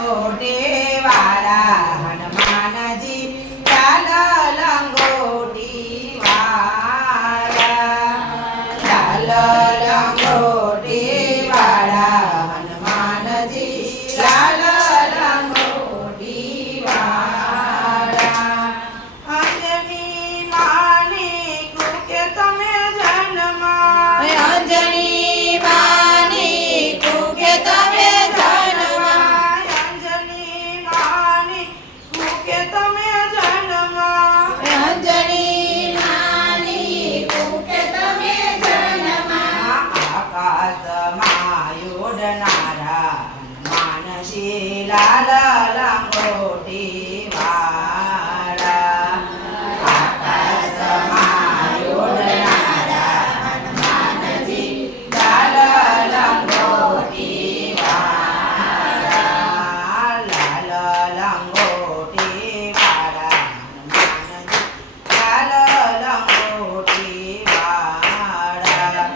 લંગોટી વાળા હનુમાનજી લાલ લંગોટી વાળા લાલ લંગોટી વાળા હનુમાનજી લાલ લંગોટી વાળા અંજની માની કૃકે તમે જન્મ અંજની માની કુકે તમે જન્મ અંજની માની કૃકે તમે જન્મ અંજની માની કુકે તમે જન્મ આકાશમાં ઉડનારા હનુમાનજી લાલ લંગોટી વાળા આકાશમાં ઉડનારા હનુમાનજી લાલ લંગોટી વાળા લાલ લંગોટી વાળા હનુમાનજી લાલ લંગોટી વાળા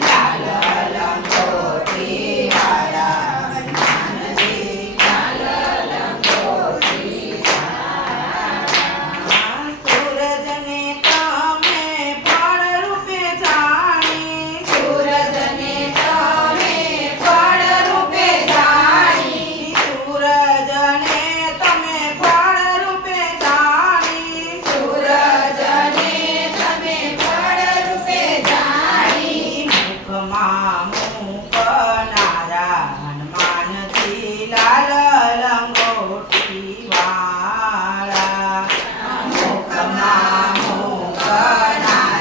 લાલ લંગોટી વાળા હનુમાનજી લાલ લંગોટી વાળા સૂરજને તમે ફળ રૂપે જાણી સૂરજને તમે ફળ રૂપે જાણી સૂરજને તમે ફળ રૂપે જાણી સૂરજને તમે ફળ રૂપે જાણી મુખમાં મૂકનારા હનુમાનજી લાલ લંગોટી વાળા મુખમાં મૂકનારા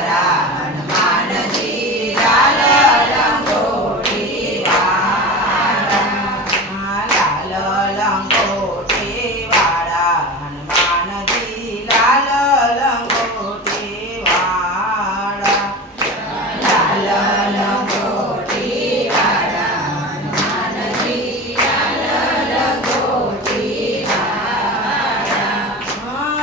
હનુમાનજી લાલ લંગોટી વાળા લાલ લંગોટી વાળા હનુમાનજી લાલ લંગોટી વાળા લાલ લંગોટી વાળા હનુમાનજી લાલ લંગોટી વાળા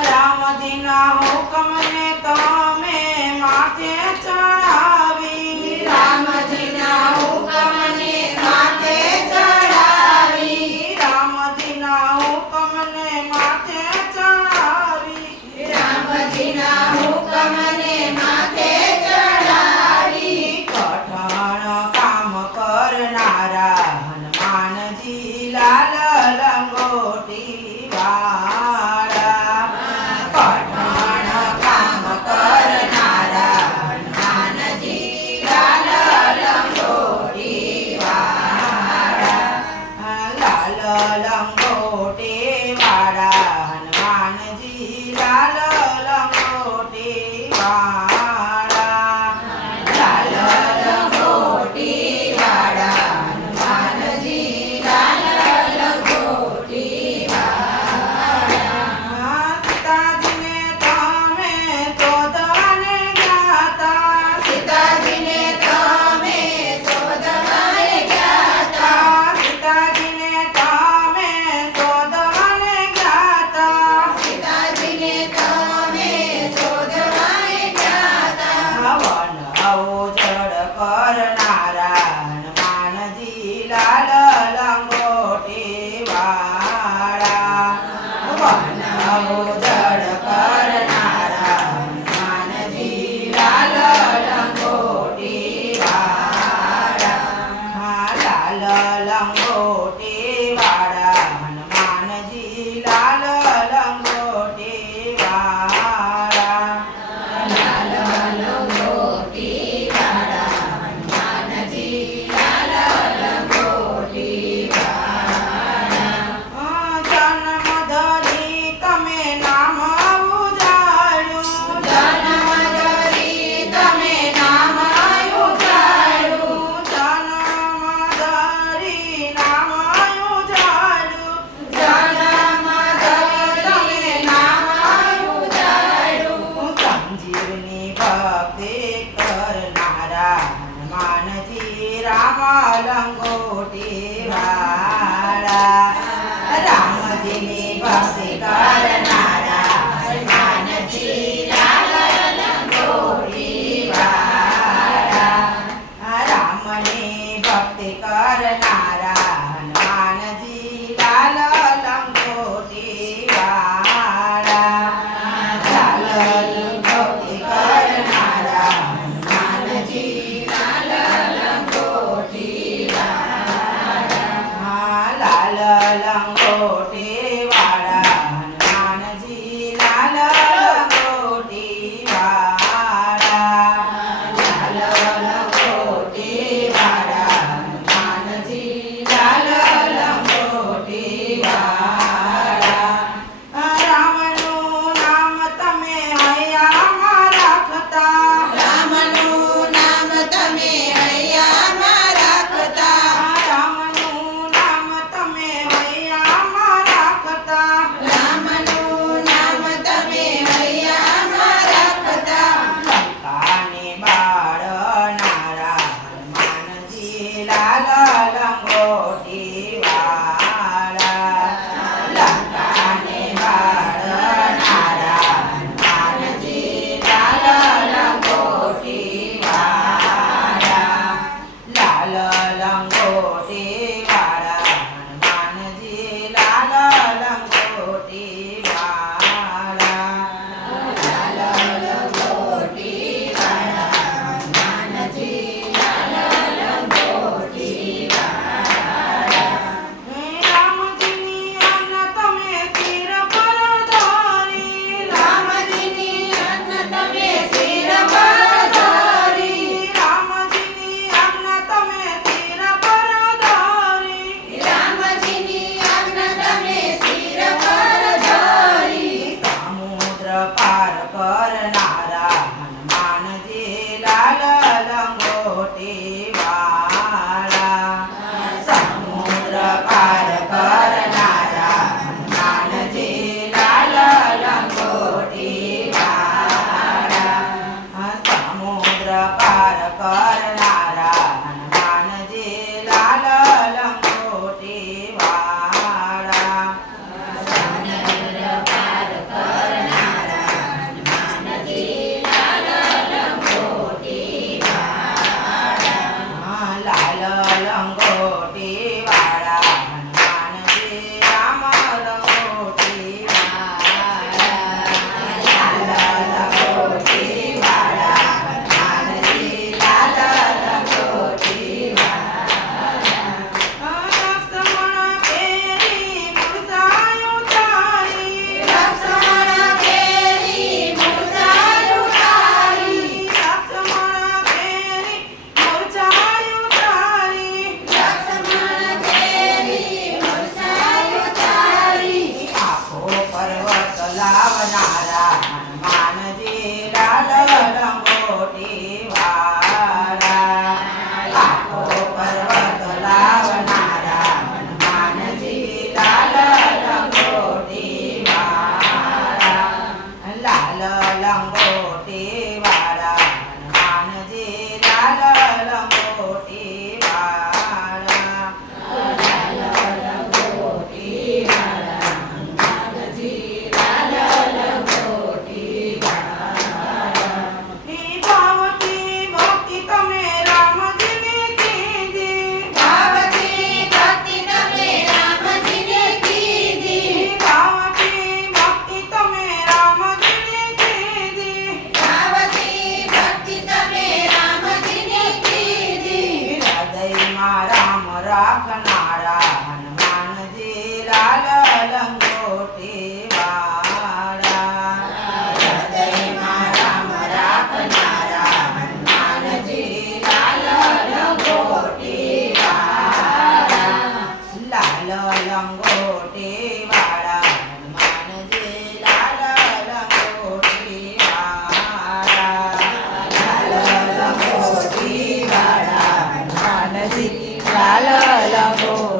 રામજીના હુકમને તમે માથે ચડાવી રામજીના હુકમને માથે ચડાવી રામજીના હુકમને માથે ચડાવી રામજીના હુકમને માથે ચડાવી કઠણ કામ કરનારા હનુમાનજી લાલ લંગોટી વાળા કઠણ કામ કરનારા હનુમાનજી લાલ લંગોટી વાળા લાલ લંગોટી વાળા હનુમાનજી લાલ લંગોટી વાળા લાલ લંગોટી વાળા હનુમાનજી લાલ લંગોટી વાળા સીતાજીને તમે શોધવાને ગયા સીતાજીને તમે શોધવાને ગયા તા સીતાજીને તમે શોધવાને ગયા સીતાજીને તમે શોધવાને ગયા તા વન અવજડ કરનારા હનુમાનજી લાલ લંગોટી વાળા વન અવજડ કરનારા હનુમાનજી લાલ લંગોટી વાળા લાલ લંગોટી વાળા હનુમાનજી લાલ લંગોટી વાળા લાલ લંગોટી વાળા હનુમાનજી લાલ લંગોટી વાળા જન્મ ધરી તમે નામ ઉજાડ્યું જન્મ ધરી તમે નામ ઉજાડ્યું જન્મ ધરી નામ ઉજાડ્યું જન્મ ધરી નામ ઉજાડ્યું સંજીવની ભક્તિ કરનારા હનુમાનજી રામ લંગોટી વાળા રામજીની ભક્તિ કરનારા હનુમાનજી લાલ લંગોટી વાળા રામની ભક્તિ કરનારા હનુમાનજી લાલ લંગોટી વાળા હનુમાનજી લાલ લંગોટી વાળા લાલ લંગોટી વાળા હનુમાનજી લાલ લંગોટી વાળા રામનું નામ તમે હૈયામાં રાખતા રામનું નામ તમે હૈયામાં રાખતા રામનું નામ તમે હૈયામાં રાખતા રામનું નામ તમે હૈયામાં રાખતા લંકાને બાળનારા હનુમાનજી લાલ લંગોટી વાળા લંકાને બાળનારા હનુમાનજી લાલ લંગોટી વાળા લાલ લંગોટી વાળા હનુમાનજી લાલ લંગોટી વાળા લાલ લંગોટી વાળા હનુમાનજી લાલ લંગોટી વાળા રામજીની આજ્ઞા તમે શિર પર ધરી રામજીની આજ્ઞા તમે શિર પર ધરી રામજીની આજ્ઞા તમે શિર પર ધરી રામજીની આજ્ઞા તમે શિર પર ધરી સમુદ્ર પાર કરનારા હનુમાનજી લાલ લંગોટી વાળા સમુદ્ર પાર કરનારા હનુમાનજી લાલ લંગોટી વાળા સમુદ્ર પાર કરનારા હનુમાનજી લાલ લંગોટી વાળા સમુદ્ર પાર કરનારા હનુમાનજી લાલ લંગોટી વાળા લાલ લંગોટી વાળા હનુમાનજી રામ લંગોટી વાળા લાલ લંગોટી વાળા હનુમાનજી લાલ લંગોટી વાળા લક્ષ્મણ કેરી મુરઝાયું તારી લક્ષ્મણ કેરી મુરઝાયું તારી લક્ષ્મણ કેરી મુરઝાયું તારી લક્ષ્મણ કેરી મુરઝાયું તારી આખો પર્વત લાવનારા હનુમાનજી લાલ લંગોટી વાળા આખો પર્વત લાવનારા હનુમાનજી લાલ લંગોટી વાળા લાલ લંગોટી વાળા હનુમાનજી લાલ લંગોટી વાળા લાલ લંગોટી વાળા હનુમાનજી લાલ લંગોટી વાળા ભાવતી ભક્તિ તમે રામજીને કીધી ભાવતી ભક્તિ તમે રામજીને કીધી ભાવતી ભક્તિ તમે રામજીને કીધી ભાવતી ભક્તિ તમે રામજીને કીધી હૃદયમાં રામ રાખનારા હનુમાનજી લાલ લંગોટી વાળા હૃદયમાં રામ રાખનારા હનુમાનજી લાલ લંગોટી વાળા લાલ લંગોટી વાળા હનુમાનજી લાલ લંગોટી વાળા લાલ લંગોટી વાળા હનુમાનજી લાલ લંગોટી